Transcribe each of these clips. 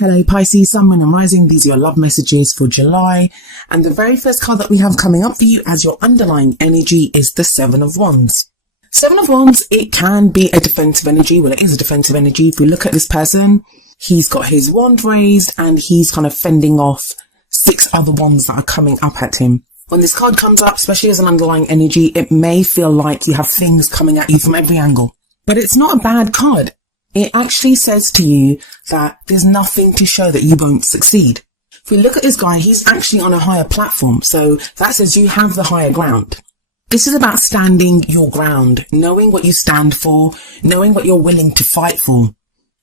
Hello Pisces, Sun, Moon and Rising. These are your love messages for July. And the very first card that we have coming up for you as your underlying energy is the Seven of Wands. Seven of Wands, it can be a defensive energy. Well, it is a defensive energy. If we look at this person, he's got his wand raised and he's kind of fending off 6 other wands that are coming up at him. When this card comes up, especially as an underlying energy, it may feel like you have things coming at you from every angle. But it's not a bad card. It actually says to you that there's nothing to show that you won't succeed. If we look at this guy, he's actually on a higher platform. So that says you have the higher ground. This is about standing your ground, knowing what you stand for, knowing what you're willing to fight for.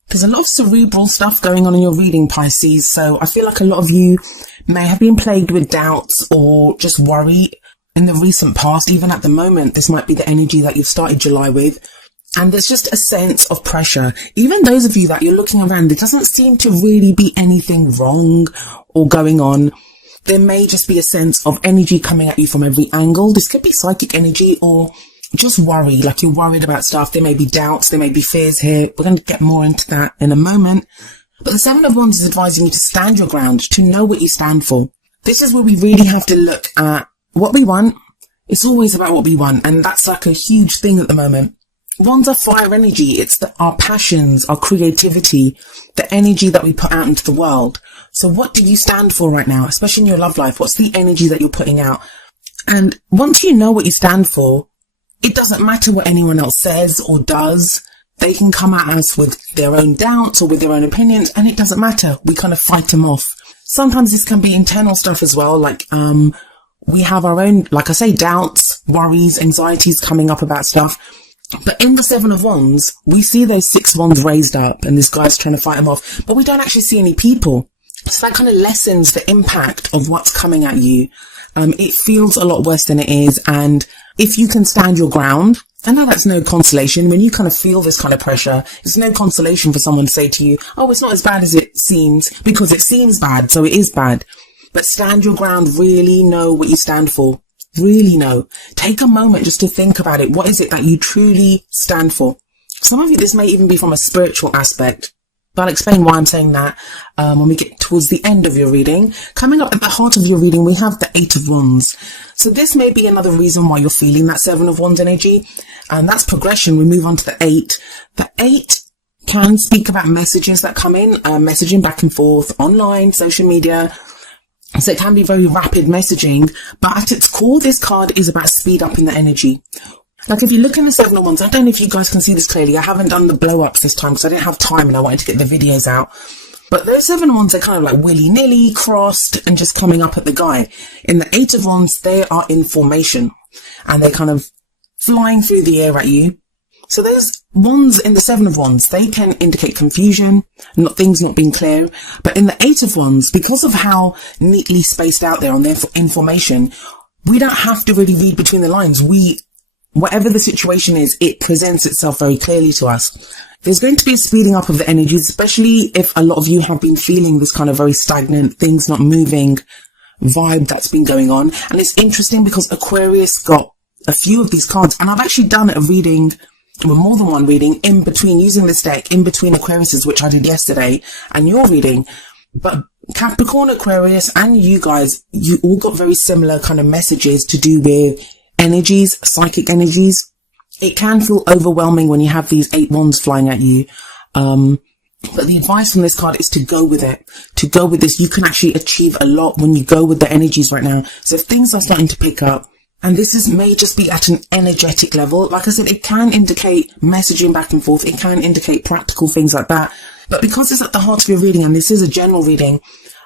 There's a lot of cerebral stuff going on in your reading, Pisces. So I feel like a lot of you may have been plagued with doubts or just worry in the recent past. Even at the moment, this might be the energy that you've started July with. And there's just a sense of pressure. Even those of you that you're looking around, there doesn't seem to really be anything wrong or going on. There may just be a sense of energy coming at you from every angle. This could be psychic energy or just worry, like you're worried about stuff. There may be doubts, there may be fears here. We're going to get more into that in a moment. But the Seven of Wands is advising you to stand your ground, to know what you stand for. This is where we really have to look at what we want. It's always about what we want. And that's like a huge thing at the moment. Wands are fire energy. It's our passions, our creativity, the energy that we put out into the world. So what do you stand for right now, especially in your love life? What's the energy that you're putting out? And once you know what you stand for, it doesn't matter what anyone else says or does. They can come at us with their own doubts or with their own opinions, and it doesn't matter. We kind of fight them off. Sometimes this can be internal stuff as well. Like, we have our own, like I say, doubts, worries, anxieties coming up about stuff. But in the Seven of Wands, we see those 6 wands raised up and this guy's trying to fight them off, but we don't actually see any people. So that kind of lessens the impact of what's coming at you. It feels a lot worse than it is. And if you can stand your ground, I know that's no consolation. When you kind of feel this kind of pressure, it's no consolation for someone to say to you, oh, it's not as bad as it seems, because it seems bad, so it is bad. But stand your ground, really know what you stand for. Really know. Take a moment just to think about it. What is it that you truly stand for? Some of you, this may even be from a spiritual aspect, but I'll explain why I'm saying that when we get towards the end of your reading. Coming up at the heart of your reading, we have the 8 of Wands. So this may be another reason why you're feeling that 7 of Wands energy, and that's progression. We move on to the 8. The 8 can speak about messages that come in, messaging back and forth, online, social media. So it can be very rapid messaging, but at its core, this card is about speed up in the energy. Like if you look in the 7 of Wands, I don't know if you guys can see this clearly. I haven't done the blow-ups this time because I didn't have time and I wanted to get the videos out. But those 7 of Wands are kind of like willy-nilly, crossed and just coming up at the guy. In the 8 of Wands, they are in formation and they're kind of flying through the air at you. So those wands in the 7 of Wands, they can indicate confusion, things not being clear. But in the 8 of Wands, because of how neatly spaced out they are on their information, we don't have to really read between the lines. Whatever the situation is, it presents itself very clearly to us. There's going to be a speeding up of the energies, especially if a lot of you have been feeling this kind of very stagnant, things not moving vibe that's been going on. And it's interesting because Aquarius got a few of these cards, and I've actually done a reading, well, more than one reading in between, using this deck in between Aquariuses, which I did yesterday, and your reading. But Capricorn, Aquarius, and you guys, you all got very similar kind of messages to do with energies, psychic energies. It can feel overwhelming when you have these 8 wands flying at you. But the advice from this card is to go with it. To go with this, you can actually achieve a lot when you go with the energies right now. So if things are starting to pick up, and this may just be at an energetic level. Like I said, it can indicate messaging back and forth. It can indicate practical things like that. But because it's at the heart of your reading, and this is a general reading,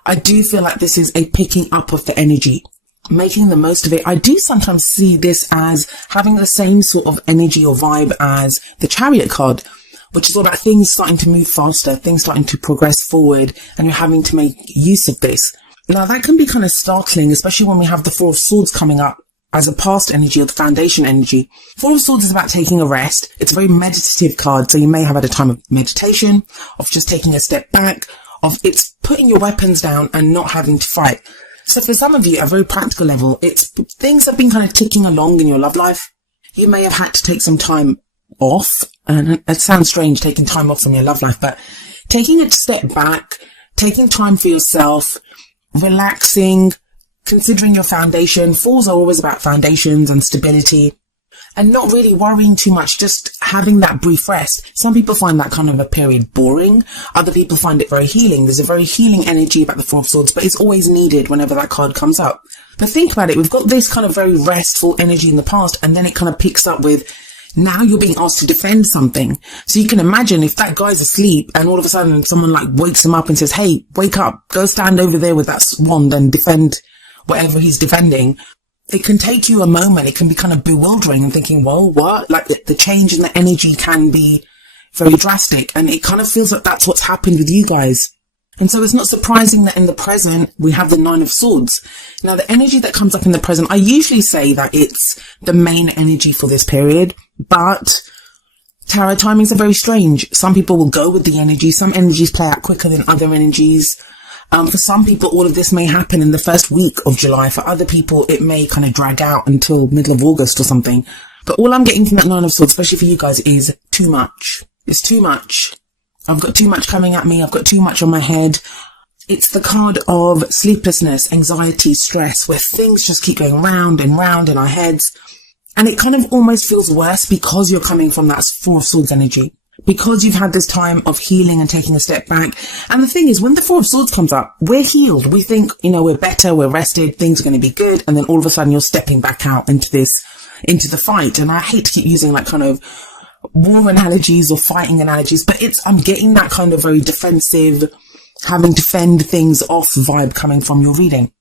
I do feel like this is a picking up of the energy, making the most of it. I do sometimes see this as having the same sort of energy or vibe as the Chariot card, which is all about things starting to move faster, things starting to progress forward, and you're having to make use of this. Now, that can be kind of startling, especially when we have the 4 of Swords coming up as a past energy or the foundation energy. 4 of Swords is about taking a rest. It's a very meditative card, so you may have had a time of meditation, of just taking a step back, of it's putting your weapons down and not having to fight. So for some of you, at a very practical level, it's things have been kind of ticking along in your love life. You may have had to take some time off, and it sounds strange taking time off from your love life, but taking a step back, taking time for yourself, relaxing, considering your foundation. Falls are always about foundations and stability, and not really worrying too much, just having that brief rest. Some people find that kind of a period boring. Other people find it very healing. There's a very healing energy about the Four of Swords, but it's always needed whenever that card comes up. But think about it. We've got this kind of very restful energy in the past, and then it kind of picks up with, now you're being asked to defend something. So you can imagine if that guy's asleep and all of a sudden someone like wakes him up and says, hey, wake up, go stand over there with that wand and defend whatever he's defending. It can take you a moment. It can be kind of bewildering and thinking, whoa, what? Like the change in the energy can be very drastic. And it kind of feels like that's what's happened with you guys. And so it's not surprising that in the present, we have the Nine of Swords. Now, the energy that comes up in the present, I usually say that it's the main energy for this period, but tarot timings are very strange. Some people will go with the energy. Some energies play out quicker than other energies. For some people, all of this may happen in the first week of July. For other people, it may kind of drag out until middle of August or something. But all I'm getting from that Nine of Swords, especially for you guys, is too much. It's too much. I've got too much coming at me. I've got too much on my head. It's the card of sleeplessness, anxiety, stress, where things just keep going round and round in our heads. And it kind of almost feels worse because you're coming from that Four of Swords energy. Because you've had this time of healing and taking a step back. And the thing is, when the Four of Swords comes up, we're healed. We think, we're better, we're rested, things are going to be good. And then all of a sudden you're stepping back out into the fight. And I hate to keep using like kind of war analogies or fighting analogies, but I'm getting that kind of very defensive, having to fend things off vibe coming from your reading.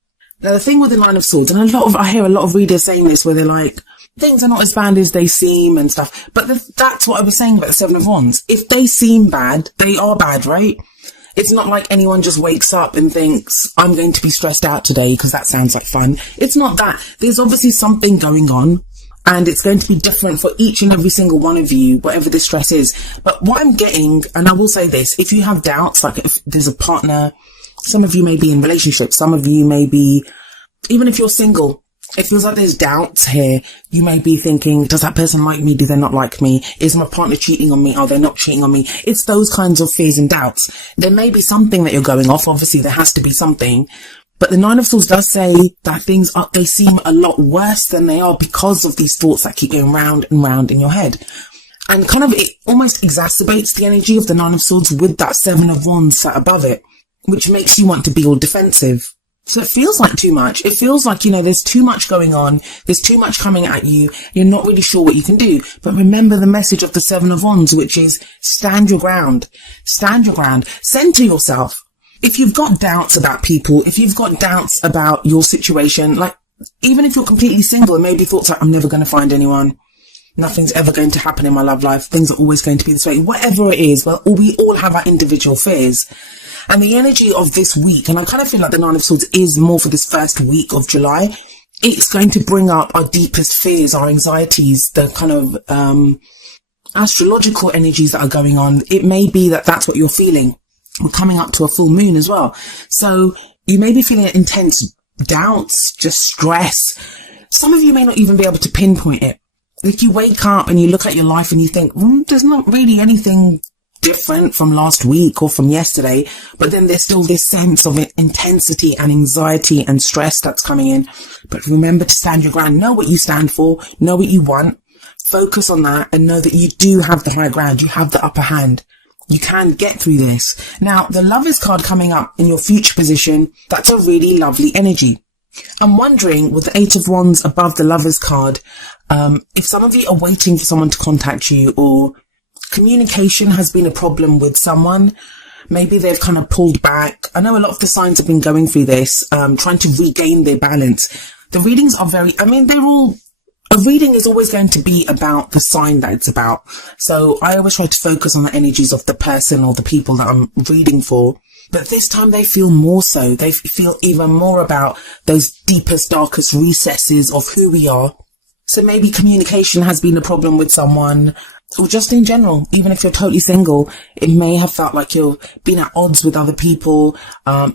Now, the thing with the Nine of Swords, and I hear a lot of readers saying this, where they're like, things are not as bad as they seem and stuff. But that's what I was saying about the Seven of Wands. If they seem bad, they are bad, right? It's not like anyone just wakes up and thinks, I'm going to be stressed out today because that sounds like fun. It's not that. There's obviously something going on, and it's going to be different for each and every single one of you, whatever the stress is. But what I'm getting, and I will say this, if you have doubts, like if there's a partner, some of you may be in relationships, some of you may be, even if you're single, it feels like there's doubts here. You may be thinking, does that person like me? Do they not like me? Is my partner cheating on me? Are they not cheating on me? It's those kinds of fears and doubts. There may be something that you're going off. Obviously, there has to be something. But the Nine of Swords does say that they seem a lot worse than they are because of these thoughts that keep going round and round in your head. And kind of it almost exacerbates the energy of the Nine of Swords with that Seven of Wands sat above it, which makes you want to be all defensive. So it feels like too much. It feels like, there's too much going on. There's too much coming at you. You're not really sure what you can do. But remember the message of the Seven of Wands, which is stand your ground. Stand your ground. Center yourself. If you've got doubts about people, if you've got doubts about your situation, like even if you're completely single and maybe thoughts like, I'm never going to find anyone, nothing's ever going to happen in my love life, things are always going to be this way, whatever it is, well, we all have our individual fears. And the energy of this week, and I kind of feel like the Nine of Swords is more for this first week of July, it's going to bring up our deepest fears, our anxieties, the kind of astrological energies that are going on. It may be that that's what you're feeling. We're coming up to a full moon as well. So you may be feeling intense doubts, just stress. Some of you may not even be able to pinpoint it. If you wake up and you look at your life and you think, there's not really anything different from last week or from yesterday, but then there's still this sense of intensity and anxiety and stress that's coming in. But remember to stand your ground. Know what you stand for. Know what you want. Focus on that and know that you do have the high ground. You have the upper hand. You can get through this. Now, the Lovers card coming up in your future position, that's a really lovely energy. I'm wondering, with the Eight of Wands above the Lovers card, if some of you are waiting for someone to contact you, or communication has been a problem with someone, maybe they've kind of pulled back. I know a lot of the signs have been going through this, trying to regain their balance. The readings are a reading is always going to be about the sign that it's about. So I always try to focus on the energies of the person or the people that I'm reading for. But this time they feel more so. They feel even more about those deepest, darkest recesses of who we are. So maybe communication has been a problem with someone, or just in general, even if you're totally single, it may have felt like you've been at odds with other people.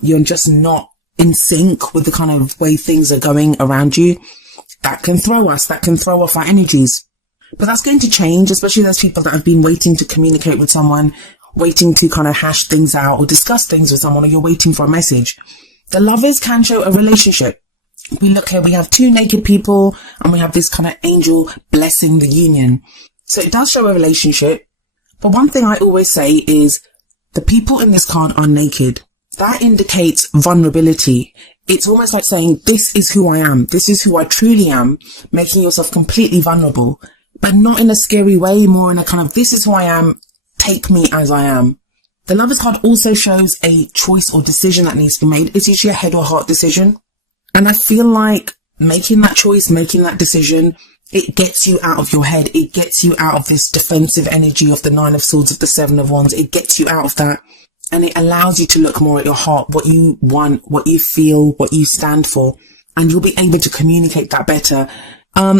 You're just not in sync with the kind of way things are going around you. That can throw off our energies. But that's going to change, especially those people that have been waiting to communicate with someone, waiting to kind of hash things out or discuss things with someone, or you're waiting for a message. The Lovers can show a relationship. We look here, we have two naked people and we have this kind of angel blessing the union. So it does show a relationship. But one thing I always say is the people in this card are naked. That indicates vulnerability. It's almost like saying, this is who I am. This is who I truly am, making yourself completely vulnerable, but not in a scary way, more in a kind of, this is who I am. Take me as I am. The Lovers card also shows a choice or decision that needs to be made. It's usually a head or heart decision. And I feel like making that choice, making that decision, it gets you out of your head. It gets you out of this defensive energy of the Nine of Swords, of the Seven of Wands. It gets you out of that. And it allows you to look more at your heart, what you want, what you feel, what you stand for. And you'll be able to communicate that better.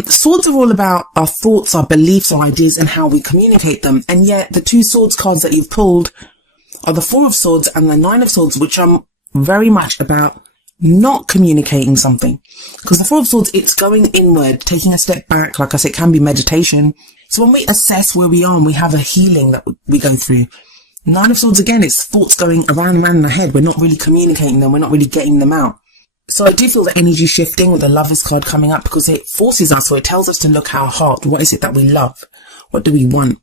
Swords are all about our thoughts, our beliefs, our ideas, and how we communicate them. And yet the two Swords cards that you've pulled are the Four of Swords and the Nine of Swords, which are very much about not communicating something. Because the Four of Swords, it's going inward, taking a step back. Like I said, it can be meditation. So when we assess where we are and we have a healing that we go through, Nine of Swords, again, it's thoughts going around and around in the head. We're not really communicating them. We're not really getting them out. So I do feel the energy shifting with the Lovers card coming up, because it forces us, or it tells us to look at our heart. What is it that we love? What do we want?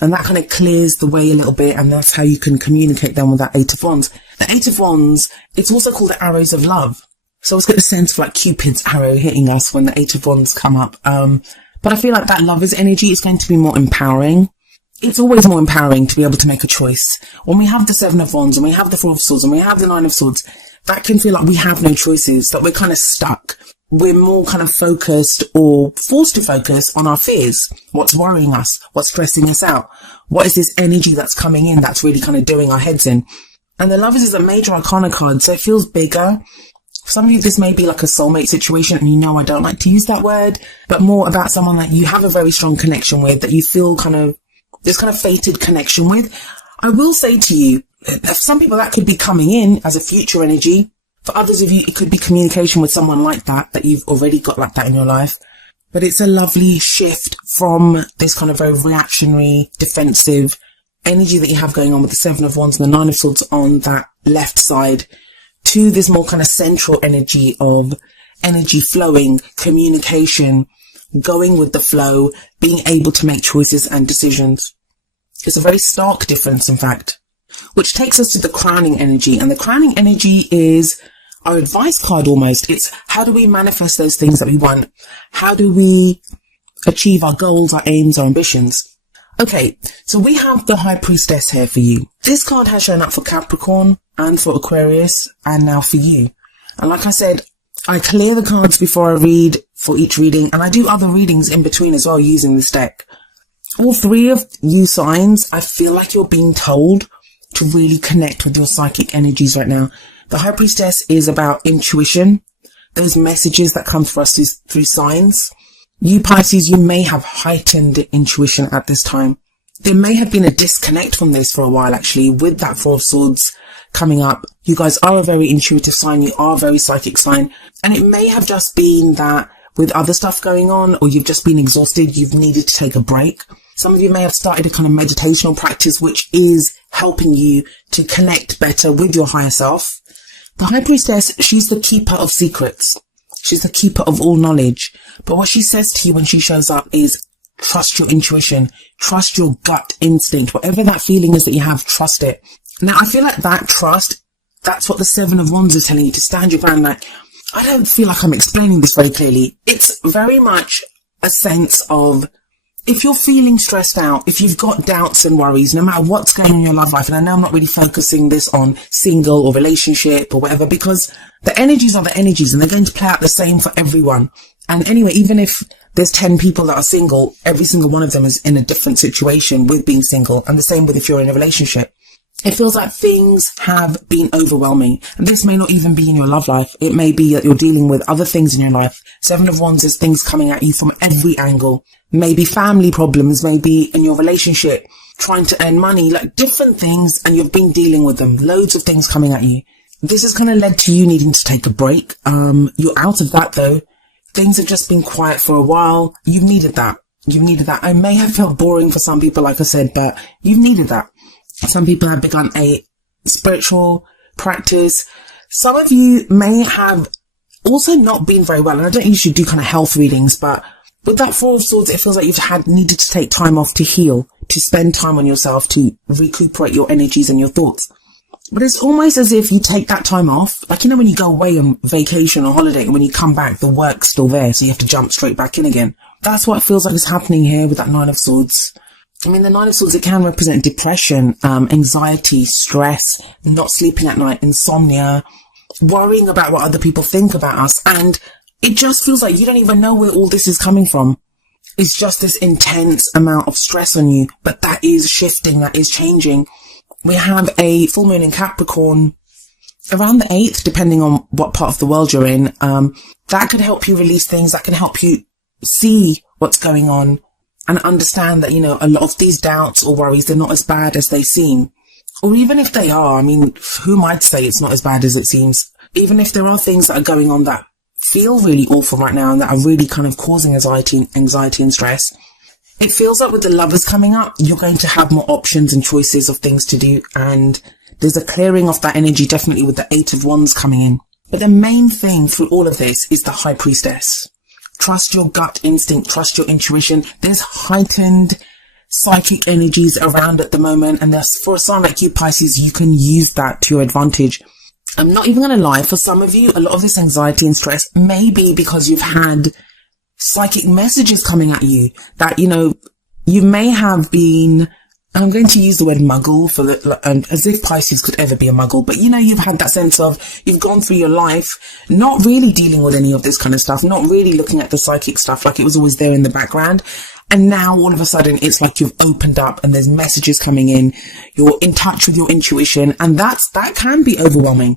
And that kind of clears the way a little bit, and that's how you can communicate them with that Eight of Wands. The Eight of Wands, it's also called the arrows of love. So I always get the sense of like Cupid's arrow hitting us when the Eight of Wands come up. But I feel like that Lovers energy is going to be more empowering. It's always more empowering to be able to make a choice. When we have the Seven of Wands and we have the Four of Swords and we have the Nine of Swords, that can feel like we have no choices, that we're kind of stuck. We're more kind of focused or forced to focus on our fears. What's worrying us? What's stressing us out? What is this energy that's coming in that's really kind of doing our heads in? And the Lovers is a major arcana card, so it feels bigger. For some of you, this may be like a soulmate situation, and you know I don't like to use that word, but more about someone that you have a very strong connection with, that you feel kind of this kind of fated connection with. I will say to you, for some people that could be coming in as a future energy. For others of you, it could be communication with someone like that you've already got like that in your life. But it's a lovely shift from this kind of very reactionary, defensive energy that you have going on with the Seven of Wands and the Nine of Swords on that left side, to this more kind of central energy of energy flowing, communication, going with the flow, being able to make choices and decisions. It's a very stark difference, in fact, which takes us to the crowning energy. And the crowning energy is our advice card almost. It's how do we manifest those things that we want? How do we achieve our goals, our aims, our ambitions? Okay, so we have the High Priestess here for you. This card has shown up for Capricorn and for Aquarius, and now for you. And like I said, I clear the cards before I read for each reading, and I do other readings in between as well using this deck. All three of you signs, I feel like you're being told to really connect with your psychic energies right now. The High Priestess is about intuition, those messages that come for us through signs. You Pisces, you may have heightened intuition at this time. There may have been a disconnect from this for a while, actually, with that Four of Swords coming up. You guys are a very intuitive sign. You are a very psychic sign. And it may have just been that with other stuff going on, or you've just been exhausted, you've needed to take a break. Some of you may have started a kind of meditational practice, which is helping you to connect better with your higher self. The High Priestess, she's the keeper of secrets. She's the keeper of all knowledge. But what she says to you when she shows up is, trust your intuition, trust your gut instinct. Whatever that feeling is that you have, trust it. Now, I feel like that trust, that's what the Seven of Wands is telling you, to stand your ground. Like, I don't feel like I'm explaining this very clearly. It's very much a sense of, if you're feeling stressed out, if you've got doubts and worries, no matter what's going on in your love life, and I know I'm not really focusing this on single or relationship or whatever, because the energies are the energies and they're going to play out the same for everyone. And anyway, even if there's 10 people that are single, every single one of them is in a different situation with being single, and the same with if you're in a relationship. It feels like things have been overwhelming, and this may not even be in your love life. It may be that you're dealing with other things in your life. Seven of Wands is things coming at you from every angle. Maybe family problems, maybe in your relationship, trying to earn money, like different things, and you've been dealing with them. Loads of things coming at you. This has kind of led to you needing to take a break. You're out of that though. Things have just been quiet for a while. You've needed that. You've needed that. I may have felt boring for some people, like I said, but you've needed that. Some people have begun a spiritual practice. Some of you may have also not been very well. And I don't usually do kind of health readings, but with that Four of Swords, it feels like you've needed to take time off to heal, to spend time on yourself, to recuperate your energies and your thoughts. But it's almost as if you take that time off, like, when you go away on vacation or holiday, and when you come back, the work's still there, so you have to jump straight back in again. That's what it feels like is happening here with that Nine of Swords. The Nine of Swords, it can represent depression, anxiety, stress, not sleeping at night, insomnia, worrying about what other people think about us. And it just feels like you don't even know where all this is coming from. It's just this intense amount of stress on you, but that is shifting, that is changing. We have a full moon in Capricorn around the 8th, depending on what part of the world you're in. That could help you release things, that can help you see what's going on and understand that, a lot of these doubts or worries, they're not as bad as they seem. Or even if they are, who might say it's not as bad as it seems? Even if there are things that are going on that feel really awful right now and that are really kind of causing anxiety and stress, it feels like with the Lovers coming up, you're going to have more options and choices of things to do. And there's a clearing of that energy, definitely with the Eight of Wands coming in. But the main thing through all of this is the High Priestess. Trust your gut instinct, trust your intuition. There's heightened psychic energies around at the moment. And for a sign like you, Pisces, you can use that to your advantage. I'm not even going to lie, for some of you, a lot of this anxiety and stress may be because you've had psychic messages coming at you that, you may have been, I'm going to use the word muggle as if Pisces could ever be a muggle, but you've had that sense of, you've gone through your life not really dealing with any of this kind of stuff, not really looking at the psychic stuff, like it was always there in the background. And now all of a sudden it's like you've opened up and there's messages coming in, you're in touch with your intuition, and that can be overwhelming.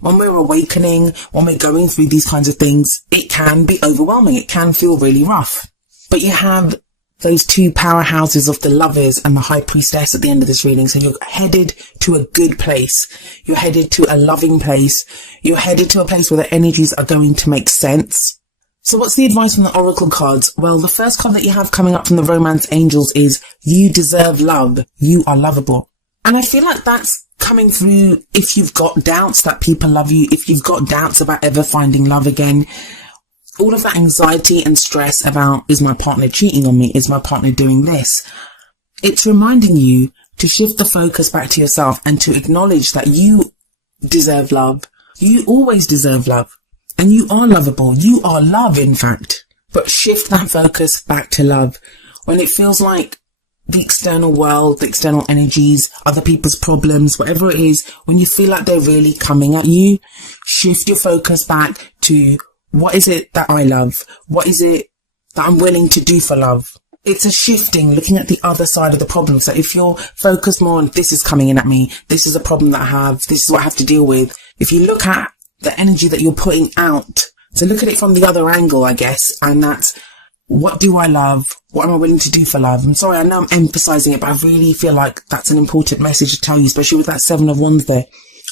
When we're awakening, when we're going through these kinds of things, it can be overwhelming. It can feel really rough. But you have those two powerhouses of the Lovers and the High Priestess at the end of this reading. So you're headed to a good place. You're headed to a loving place. You're headed to a place where the energies are going to make sense. So what's the advice from the Oracle cards? Well, the first card that you have coming up from the Romance Angels is you deserve love. You are lovable. And I feel like that's coming through if you've got doubts that people love you, if you've got doubts about ever finding love again. All of that anxiety and stress about, is my partner cheating on me? Is my partner doing this? It's reminding you to shift the focus back to yourself and to acknowledge that you deserve love. You always deserve love. And you are lovable. You are love, in fact. But shift that focus back to love. When it feels like the external world, the external energies, other people's problems, whatever it is, when you feel like they're really coming at you, shift your focus back to, what is it that I love? What is it that I'm willing to do for love? It's a shifting, looking at the other side of the problem. So if you're focused more on, this is coming in at me, this is a problem that I have, this is what I have to deal with. If you look at the energy that you're putting out, so look at it from the other angle, I guess, and that's, what do I love? What am I willing to do for love? I'm sorry, I know I'm emphasizing it, but I really feel like that's an important message to tell you, especially with that Seven of Wands there.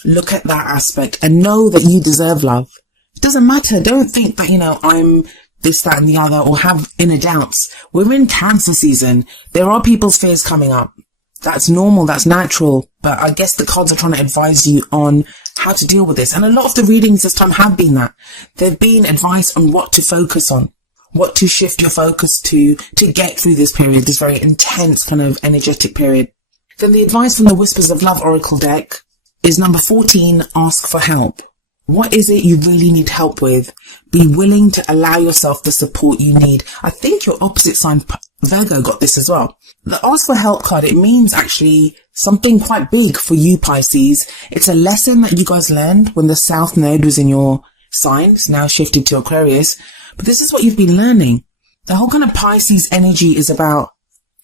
Look at that aspect and know that you deserve love. It doesn't matter. Don't think that, I'm this, that, and the other, or have inner doubts. We're in Cancer season. There are people's fears coming up. That's normal. That's natural. But I guess the cards are trying to advise you on how to deal with this. And a lot of the readings this time have been that. They've been advice on what to focus on, what to shift your focus to get through this period, this very intense kind of energetic period. Then the advice from the Whispers of Love Oracle deck is number 14, ask for help. What is it you really need help with? Be willing to allow yourself the support you need. I think your opposite sign, Virgo, got this as well. The ask for help card, it means actually something quite big for you, Pisces. It's a lesson that you guys learned when the South Node was in your sign. It's now shifted to Aquarius. But this is what you've been learning. The whole kind of Pisces energy is about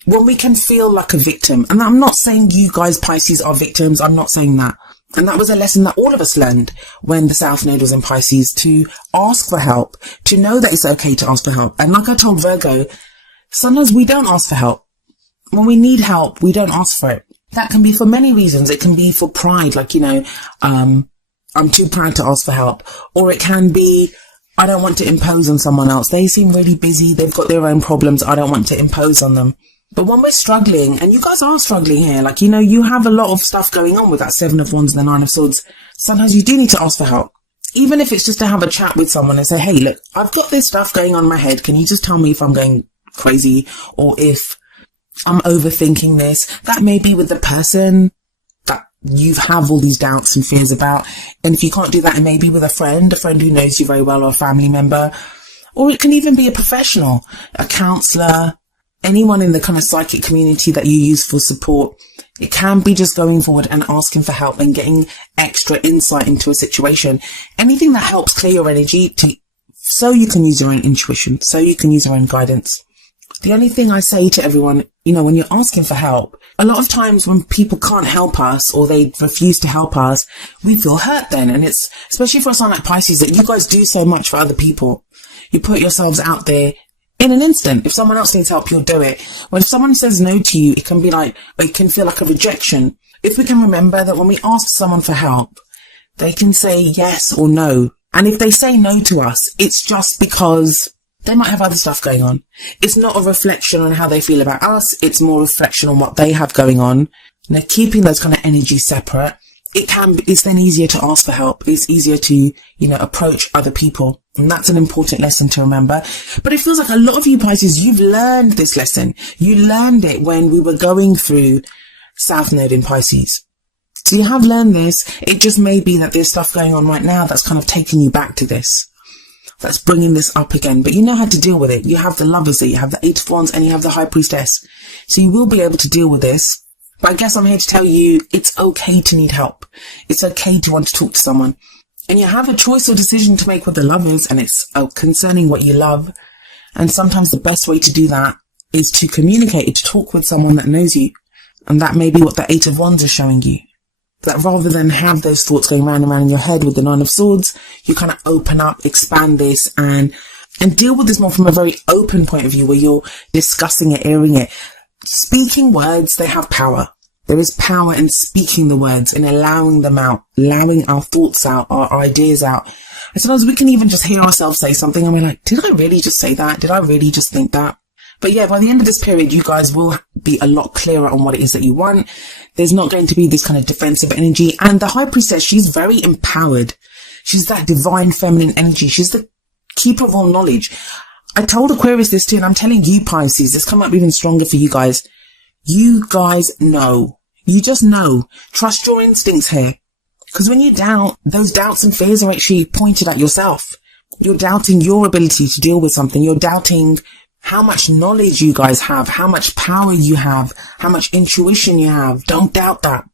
when we can feel like a victim. And I'm not saying you guys, Pisces, are victims. I'm not saying that. And that was a lesson that all of us learned when the South Node was in Pisces, to ask for help, to know that it's okay to ask for help. And like I told Virgo, sometimes we don't ask for help. When we need help, we don't ask for it. That can be for many reasons. It can be for pride, like, I'm too proud to ask for help. Or it can be, I don't want to impose on someone else. They seem really busy. They've got their own problems. I don't want to impose on them. But when we're struggling, and you guys are struggling here, like, you know, you have a lot of stuff going on with that Seven of Wands and the Nine of Swords. Sometimes you do need to ask for help. Even if it's just to have a chat with someone and say, hey, look, I've got this stuff going on in my head. Can you just tell me if I'm going crazy or if I'm overthinking this? That may be with the person that you have all these doubts and fears about. And if you can't do that, it may be with a friend who knows you very well, or a family member. Or it can even be a professional, a counsellor, anyone in the kind of psychic community that you use for support. It can be just going forward and asking for help and getting extra insight into a situation. Anything that helps clear your energy so you can use your own intuition, so you can use your own guidance. The only thing I say to everyone, you know, when you're asking for help, a lot of times when people can't help us or they refuse to help us, we feel hurt then. And it's, especially for a sign like Pisces, that you guys do so much for other people. You put yourselves out there in an instant. If someone else needs help, you'll do it. When if someone says no to you, it can be like, or it can feel like a rejection. If we can remember that when we ask someone for help, they can say yes or no. And if they say no to us, it's just because they might have other stuff going on. It's not a reflection on how they feel about us. It's more a reflection on what they have going on. Now, keeping those kind of energies separate, it's then easier to ask for help. It's easier to, you know, approach other people. And that's an important lesson to remember. But it feels like a lot of you Pisces, you've learned this lesson. You learned it when we were going through South Node in Pisces. So you have learned this. It just may be that there's stuff going on right now that's kind of taking you back to this. That's bringing this up again. But you know how to deal with it. You have the Lovers there, you have the Eight of Wands, and you have the High Priestess. So you will be able to deal with this. But I guess I'm here to tell you it's okay to need help. It's okay to want to talk to someone. And you have a choice or decision to make with the Lovers, and it's concerning what you love. And sometimes the best way to do that is to communicate, to talk with someone that knows you. And that may be what the Eight of Wands is showing you. That rather than have those thoughts going round and round in your head with the Nine of Swords, you kind of open up, expand this, and deal with this more from a very open point of view, where you're discussing it, airing it. Speaking words, they have power. There is power in speaking the words and allowing them out, allowing our thoughts out, our ideas out. And sometimes we can even just hear ourselves say something and we're like, did I really just say that? Did I really just think that? But yeah, by the end of this period, you guys will be a lot clearer on what it is that you want. There's not going to be this kind of defensive energy. And the High Priestess, she's very empowered. She's that divine feminine energy. She's the keeper of all knowledge. I told Aquarius this too, and I'm telling you Pisces, this come up even stronger for you guys. You guys know. You just know. Trust your instincts here. Because when you doubt, those doubts and fears are actually pointed at yourself. You're doubting your ability to deal with something. You're doubting how much knowledge you guys have, how much power you have, how much intuition you have. Don't doubt that.